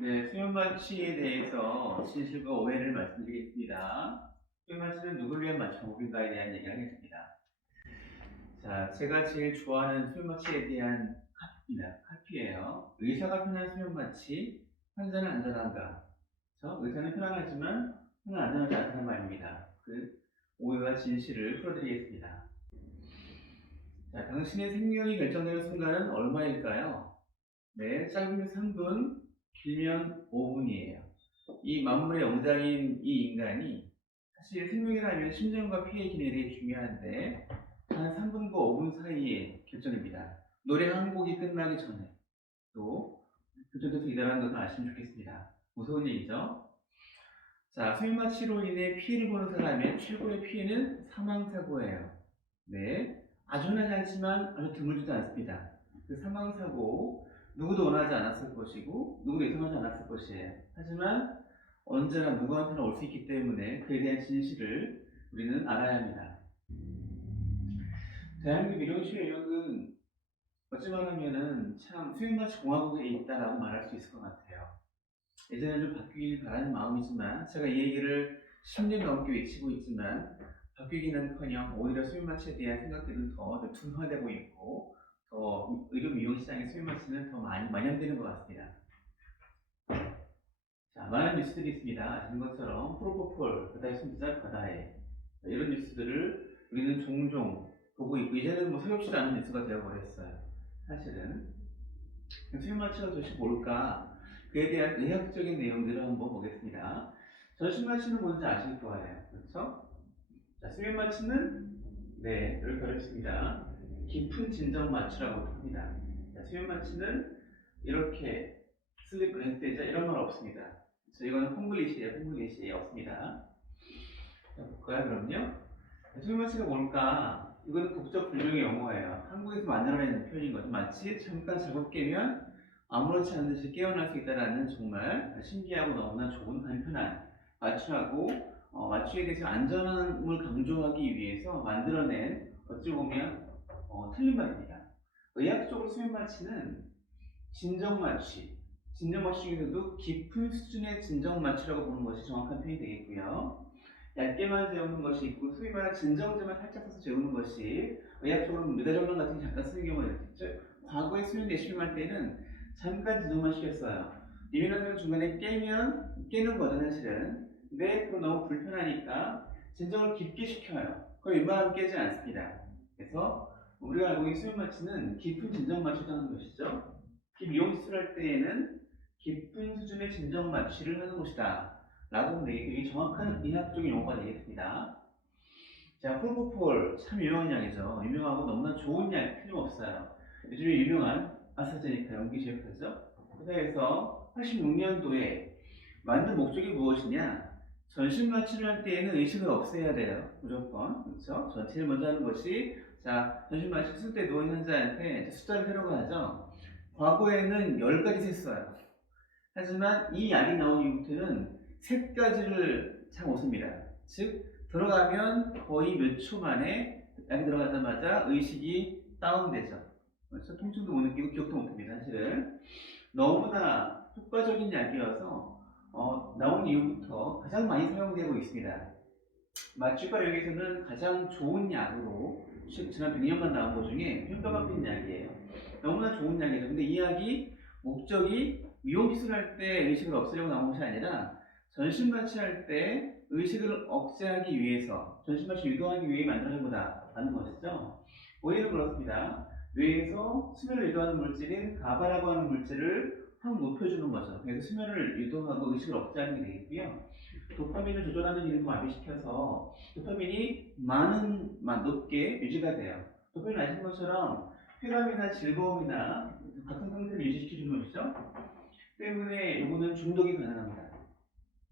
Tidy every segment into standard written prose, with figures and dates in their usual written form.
네, 수면마취에 대해서 진실과 오해를 말씀드리겠습니다. 수면마취는 누구를 위한 마취법인가에 대한 얘기를 하겠습니다. 자, 제가 제일 좋아하는 수면마취에 대한 카피예요. 의사가 편한 수면마취, 환자는 안전한가? 그래서 의사는 편안하지만 환자는 안전하지 않다는 말입니다. 그 오해와 진실을 풀어드리겠습니다. 자, 당신의 생명이 결정되는 순간은 얼마일까요? 네, 짧으면 3분, 길면 5분이에요. 이 만물의 영장인 이 인간이 사실 생명이라면 심장과 피의 기능이 되게 중요한데 한 3분과 5분 사이에 결정됩니다. 노래 한 곡이 끝나기 전에 또 그쪽에서 일어나는 것을 아시면 좋겠습니다. 무서운 얘기죠? 자, 수면마취로 인해 피해를 보는 사람의 최고의 피해는 사망사고예요. 네, 아주 흔하지 않지만 아주 드물지도 않습니다. 그 사망사고 누구도 원하지 않았을 것이고 누구도 예상하지 않았을 것이에요. 하지만 언제나 누구한테나 올 수 있기 때문에 그에 대한 진실을 우리는 알아야 합니다. 대한민국 미용실의학은 어찌 말하면은 참 수면마취 공화국에 있다라고 말할 수 있을 것 같아요. 예전에는 좀 바뀌길 바라는 마음이지만 제가 이 얘기를 10년 넘게 외치고 있지만 바뀌기는커녕 오히려 수면마취에 대한 생각들은 더 둔화되고 있고 더 의료 미용 시장의 수면마취는 더 많이 만연되는 것 같습니다. 자, 많은 뉴스들이 있습니다. 아시는 것처럼 프로포폴, 그다음에 순두자 바다에 이런 뉴스들을 우리는 종종 보고 있고 이제는 뭐 새롭지도 않은 뉴스가 되어버렸어요. 사실은 수면마취가 도대체 뭘까? 그에 대한 의학적인 내용들을 한번 보겠습니다. 전신마취는 뭔지 아실 거예요. 그렇죠? 자, 수면마취는 네, 이렇게 어렵습니다. 깊은 진정마취라고 합니다. 자, 수면마취는 이렇게 슬립 렌스테이자 이런 말 없습니다. 그래서 이거는 콩글리시예요. 콩글리시 없습니다. 자, 볼까요? 그럼요. 수면마취가 뭘까? 이거는 국적 불명의 용어예요. 한국에서 만들어내는 표현인 거죠. 마치 잠깐 잘못 깨면 아무렇지 않은 듯이 깨어날 수 있다는 정말 신기하고 너무나 좋은 간편한 마취하고 마취에 대해서 안전함을 강조하기 위해서 만들어낸 어찌 보면 틀린 말입니다. 의학적으로 수면 마취는 진정 마취, 진정 마취 중에서도 깊은 수준의 진정 마취라고 보는 것이 정확한 표현이 되겠고요. 얇게만 재우는 것이 있고 소위 말하는 진정제만 살짝 써서 재우는 것이 의학적으로 르다졸람 같은 게 잠깐 쓰는 경우가 있죠. 과거에 수면 내시경할 때는 잠깐 진정만 시켰어요. 이민환생은 중간에 깨는 거죠 사실은. 근데 그거 너무 불편하니까 진정을 깊게 시켜요. 그럼 웬만하면 깨지 않습니다. 그래서 우리가 알고 있는 수면 마취는 깊은 진정 마취를 하는 것이죠. 미용시술 할 때에는 깊은 수준의 진정 마취를 하는 것이다. 라고 하면 되겠고, 이게 정확한 의학적인 용어가 되겠습니다. 자, 프로포폴 참 유명한 약이죠. 유명하고 너무나 좋은 약 틀림없어요. 요즘에 유명한 아스트라제네카 연기 제약사죠. 회사에서 86년도에 만든 목적이 무엇이냐? 전신 마취를 할 때에는 의식을 없애야 돼요. 무조건. 그렇죠? 제일 먼저 하는 것이 자, 전신 마취 쓸 때 누워있는 환자한테 숫자를 세라고 하죠. 과거에는 10가지 셌어요. 하지만 이 약이 나온 이후부터는 세 가지를 잘 못 씁니다. 즉, 들어가면 거의 몇 초 만에 약이 들어가자마자 의식이 다운되죠. 그래서 통증도 못 느끼고 기억도 못 합니다. 사실은 너무나 효과적인 약이어서 나온 이후부터 가장 많이 사용되고 있습니다. 마취과 여기서는 가장 좋은 약으로 지난 100년간 나온 것 중에 평가받는 약이에요. 너무나 좋은 약이죠. 근데 이 약이 목적이 미용시술할 때 의식을 없애려고 나온 것이 아니라 전신마취할 때 의식을 억제하기 위해서 전신마취 유도하기 위해 만들어진 거다라는 것이죠. 오히려 그렇습니다. 뇌에서 수면을 유도하는 물질인 가바라고 하는 물질을 확 높여주는 거죠. 그래서 수면을 유도하고 의식을 억제하는 게 되겠고요. 도파민을 조절하는 기능을 마비시켜서 도파민이 높게 유지가 돼요. 도파민 아시는 것처럼 쾌감이나 즐거움이나 같은 상태를 유지시켜주는 것이죠. 때문에 이거는 중독이 가능합니다.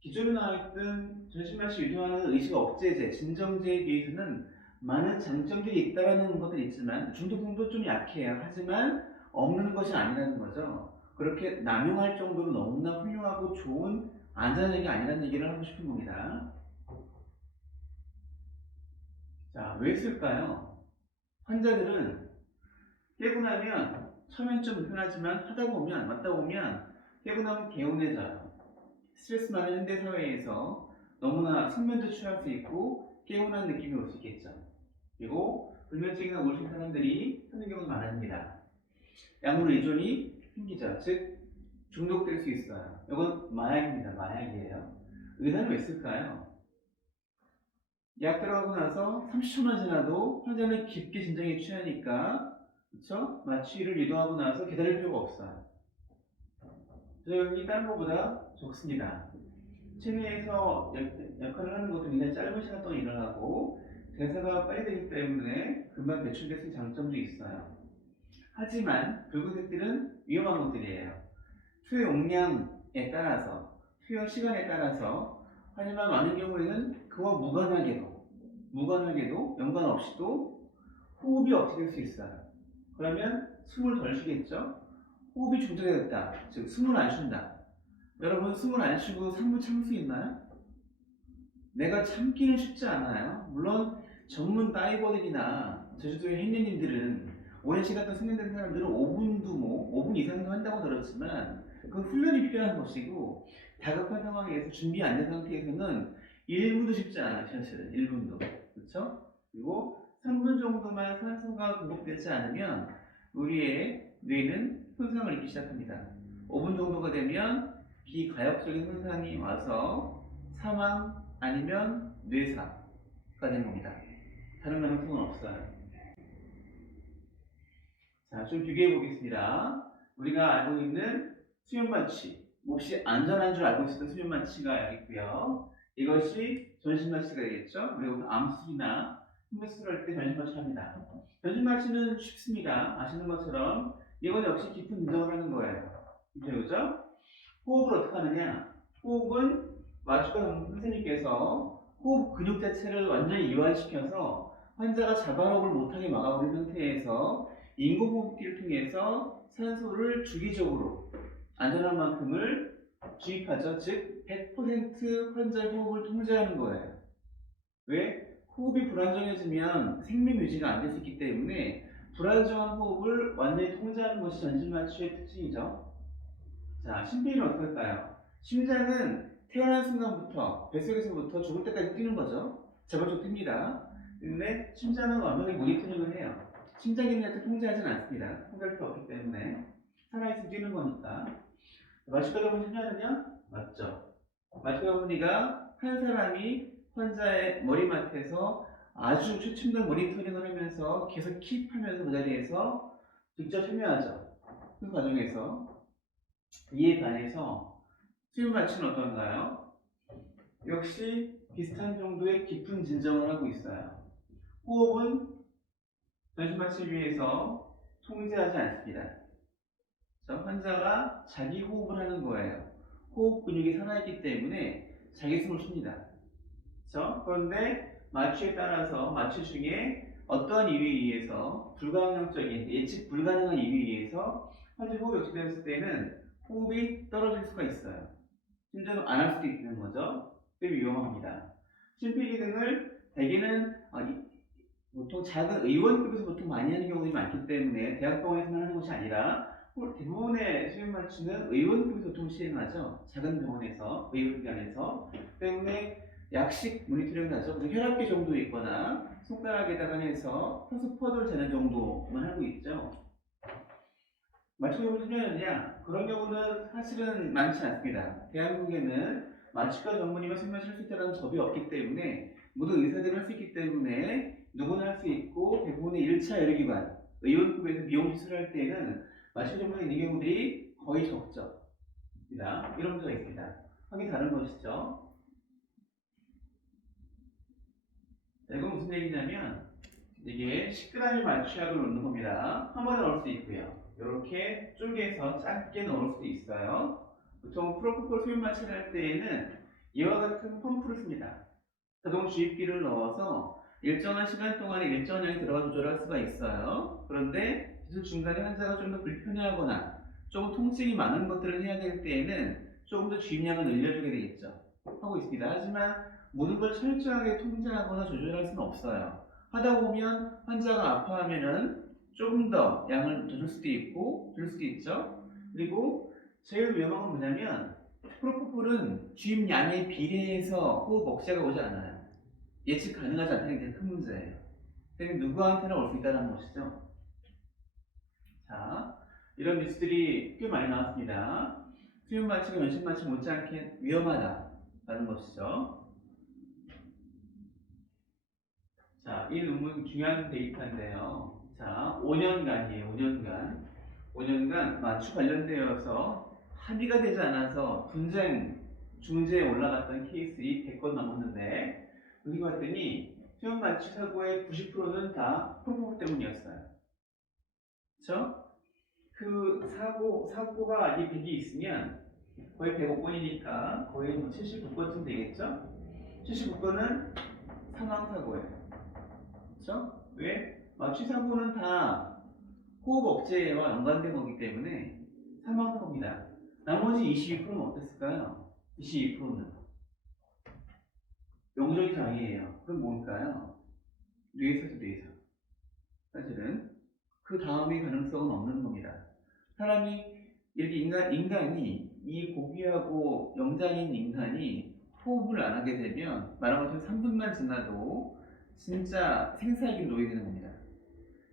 기존에 나와있던 전신마취 유도하는 의식 억제제, 진정제에 비해서는 많은 장점들이 있다는 것은 있지만 중독성도 좀 약해요. 하지만 없는 것이 아니라는 거죠. 그렇게 남용할 정도로 너무나 훌륭하고 좋은 안전하게 아니라는 얘기를 하고 싶은 겁니다. 자, 왜 쓸까요? 환자들은 깨고 나면 처음엔 좀 불편하지만 맞다 보면 깨고 개운해져요. 스트레스 많은 현대 사회에서 너무나 숙면도 취할 수 있고 개운한 느낌이 올 수 있겠죠. 그리고 불면증이나 우울증 사람들이 하는 경우도 많아집니다. 약물 의존이 생기죠. 즉 중독될 수 있어요. 이건 마약입니다. 마약이에요. 의사는 왜 쓸까요? 약 들어가고 나서 30초만 지나도 환자는 깊게 진정에 취하니까, 그렇죠? 마취를 유도하고 나서 기다릴 필요가 없어요. 여기 다른 것보다 적습니다. 체내에서 역할을 하는 것도 굉장히 짧은 시간 동안 일어나고 대사가 빨리 되기 때문에 금방 배출될 수 있는 장점도 있어요. 하지만 붉은색들은 위험한 것들이에요. 투여 용량에 따라서, 투여 시간에 따라서, 하지만 많은 경우에는 그와 무관하게도 연관 없이도 호흡이 억제될 수 있어요. 그러면 숨을 덜 쉬겠죠? 호흡이 중단됐다. 즉 숨을 안 쉰다. 여러분 숨을 안 쉬고 3분 참을 수 있나요? 내가 참기는 쉽지 않아요. 물론 전문 다이버들이나 제주도의 행님들은 오랜 시간 동안 숙련된 사람들은 5분 이상도 한다고 들었지만 그 훈련이 필요한 것이고 다급한 상황에서 준비 안 된 상태에서는 1분도 쉽지 않아요. 사실은 1분도. 그렇죠? 그리고 3분 정도만 산소가 공급되지 않으면 우리의 뇌는 손상을 입기 시작합니다. 5분 정도가 되면 비가역적인 손상이 와서 사망 아니면 뇌사가 되는 겁니다. 다른 가능성은 없어요. 자, 좀 비교해 보겠습니다. 우리가 알고 있는 수면마취, 몹시 안전한 줄 알고 있었던 수면마취가 여기 있고요. 이것이 전신마취가 되겠죠. 그리고 암술이나 흉내술을 할 때 전신마취 합니다. 전신마취는 쉽습니다. 아시는 것처럼 이건 역시 깊은 운동을 하는 거예요. 그죠? 호흡을 어떻게 하느냐? 호흡은 마취과 선생님께서 호흡 근육 자체를 완전히 이완시켜서 환자가 자발호흡을 못하게 막아버린 상태에서 인공호흡기를 통해서 산소를 주기적으로 안전한 만큼을 주입하죠. 즉 100% 환자의 호흡을 통제하는 거예요. 왜? 호흡이 불안정해지면 생명 유지가 안 될 수 있기 때문에 불안정한 호흡을 완전히 통제하는 것이 전신마취의 특징이죠. 자, 심폐기는 어떻게 할까요? 심장은 태어난 순간부터 뱃속에서부터 죽을 때까지 뛰는 거죠. 저절로 뜁니다. 근데 심장은 완벽하게 모니터링을 해요. 심장 기능을 통제하지는 않습니다. 통제할 필요 없기 때문에 살아있으면 뛰는 거니까. 마취과 전문 심리하느냐? 맞죠. 마취과 전문의가 한 사람이 환자의 머리맡에서 아주 최첨단 모니터링을 하면서 계속 킵하면서 그 자리에서 직접 참여하죠. 그 과정에서 이에 반해서 수면마취는 어떤가요? 역시 비슷한 정도의 깊은 진정을 하고 있어요. 호흡은 전신마취를 위해서 통제하지 않습니다. 환자가 자기 호흡을 하는 거예요. 호흡 근육이 살아있기 때문에 자기 숨을 쉽니다. 그런데 마취에 따라서 마취 중에 어떠한 이유에 의해서 불가항력적인 예측 불가능한 이유에 의해서 환자 호흡이 억제되었을 때는 호흡이 떨어질 수가 있어요. 심지어는 안 할 수도 있는 거죠. 그게 위험합니다. 심폐기능을 대개는 보통 작은 의원급에서 보통 많이 하는 경우들이 많기 때문에 대학병원에서만 하는 것이 아니라 대부분의 수면마취는 의원급에서 보통 시행하죠. 작은 병원에서, 의료기관에서. 때문에 약식 모니터링을 하죠. 혈압계 정도 있거나 손가락에다가 해서 산소포도를 재는 정도만 하고 있죠. 마취법을 수면하느냐? 그런 경우는 사실은 많지 않습니다. 대한민국에는 마취과 전문의만 수면을 할 수 있다는 법이 없기 때문에 모든 의사들은 할 수 있기 때문에 누구나 할 수 있고 대부분의 1차 의료기관, 의원급에서 미용시술을 할 때는 마취 전문의 있는 경우들이 거의 적죠. 이런 문제가 있습니다. 확인 다른 것이죠. 자, 이건 무슨 얘기냐면 이게 10g의 마취약을 넣는 겁니다. 한 번에 넣을 수 있고요. 이렇게 쪼개서 짧게 넣을 수도 있어요. 보통 프로포폴 수면 마취를 할 때에는 이와 같은 펌프를 씁니다. 자동 주입기를 넣어서 일정한 시간 동안에 일정한 양이 들어가 조절할 수가 있어요. 그런데 중간에 환자가 좀 더 불편해하거나 조금 통증이 많은 것들을 해야 될 때에는 조금 더 주입량을 늘려주게 되겠죠. 하고 있습니다. 하지만 모든 걸 철저하게 통제하거나 조절할 수는 없어요. 하다 보면 환자가 아파하면은 조금 더 양을 더 줄 수도 있고 줄 수도 있죠. 그리고 제일 위험한 건 뭐냐면 프로포폴은 주입량에 비례해서 호흡 억제가 오지 않아요. 예측 가능하지 않다는 게 큰 문제예요. 때문에 누구한테나 올 수 있다는 것이죠. 자, 이런 뉴스들이 꽤 많이 나왔습니다. 수면 마취가 연신 마취 못지않게 위험하다라는 것이죠. 자, 이 논문 중요한 데이터인데요. 자, 5년간이에요. 5년간. 5년간 마취 관련되어서 합의가 되지 않아서 분쟁 중재에 올라갔던 케이스이 100건 넘었는데 여기 봤더니 수면 마취 사고의 90%는 다 프로포폴 때문이었어요. 그렇죠? 그 사고가 이 100이 있으면 거의 105건이니까 거의 뭐 79건쯤 되겠죠? 79건은 사망사고예요. 그렇죠? 왜? 마취 사고는 다 호흡 억제와 연관된 거기 때문에 사망사고입니다. 나머지 22%는 어땠을까요? 22%는 영적인 장애예요. 그럼 뭘까요? 뇌에서죠, 뇌에서. 사실은 그 다음의 가능성은 없는 겁니다. 사람이 이렇게 인간이 이 고귀하고 영장인 인간이 호흡을 안 하게 되면 말한 것처럼 3분만 지나도 진짜 생사에게 놓이게 겁니다.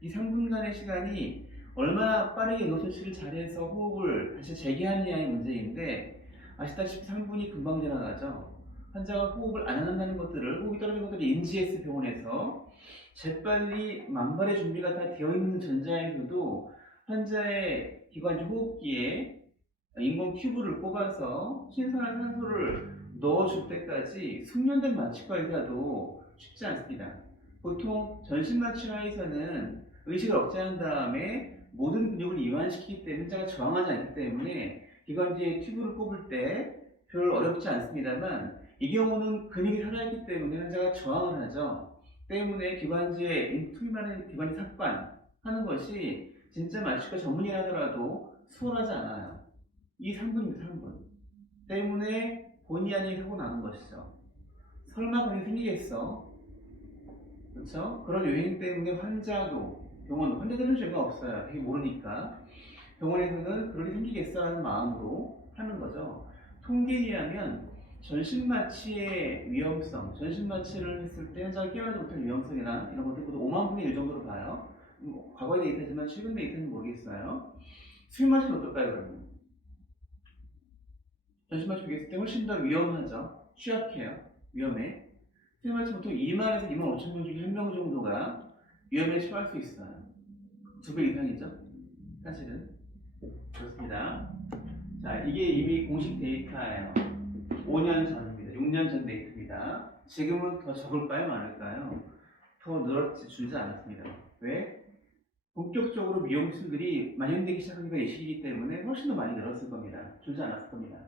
이 3분간의 시간이 얼마나 빠르게 응급처치를 잘해서 호흡을 다시 재개하느냐의 문제인데 아시다시피 3분이 금방 지나가죠. 환자가 호흡을 안 한다는 것들을 호흡이 떨어진 것들을 인지해서 병원에서 재빨리 만발의 준비가 다 되어 있는 전자에서도 환자의 기관지 호흡기에 인공 튜브를 꼽아서 신선한 산소를 넣어줄 때까지 숙련된 마취과 의사도 쉽지 않습니다. 보통 전신 마취와에서는 의식을 억제한 다음에 모든 근육을 이완시키기 때문에 환자가 저항하지 않기 때문에 기관지에 튜브를 꼽을 때 별 어렵지 않습니다만 이 경우는 근육이 살아있기 때문에 환자가 저항을 하죠. 때문에 기관지에 투입하는 기관지 삭반 하는 것이 진짜 마취과 전문의라 하더라도 수월하지 않아요. 이 3분입니다. 3분. 때문에 본의 아니게 사고 나는 것이죠. 설마 그게 생기겠어? 그렇죠? 그런 요인 때문에 환자들은 죄가 없어요. 되게 모르니까. 병원에서는 그런 일이 생기겠어 하는 마음으로 하는 거죠. 통계에 의하면 전신마취의 위험성, 전신마취를 했을 때 환자가 깨어나지 못할 위험성이나 이런 것들 모두 5만 분의 1 정도로 봐요. 과거의 데이터지만 최근 데이터는 모르겠어요. 수면마취는 어떨까요, 그러면? 전신마취 비교했을 때 훨씬 더 위험하죠. 취약해요. 위험해. 수면마취 보통 2만에서 2만 5천 명 중에 1명 정도가 위험에 처할 수 있어요. 2배 이상이죠. 사실은. 그렇습니다. 자, 이게 이미 공식 데이터예요. 5년 전입니다. 6년 전 데이터입니다. 지금은 더 적을까요? 많을까요? 더 늘었지, 줄지 않았습니다. 왜? 본격적으로 미용실들이 만연되기 시작한 게 이 시기이기 때문에 훨씬 더 많이 늘었을 겁니다. 줄지 않았을 겁니다.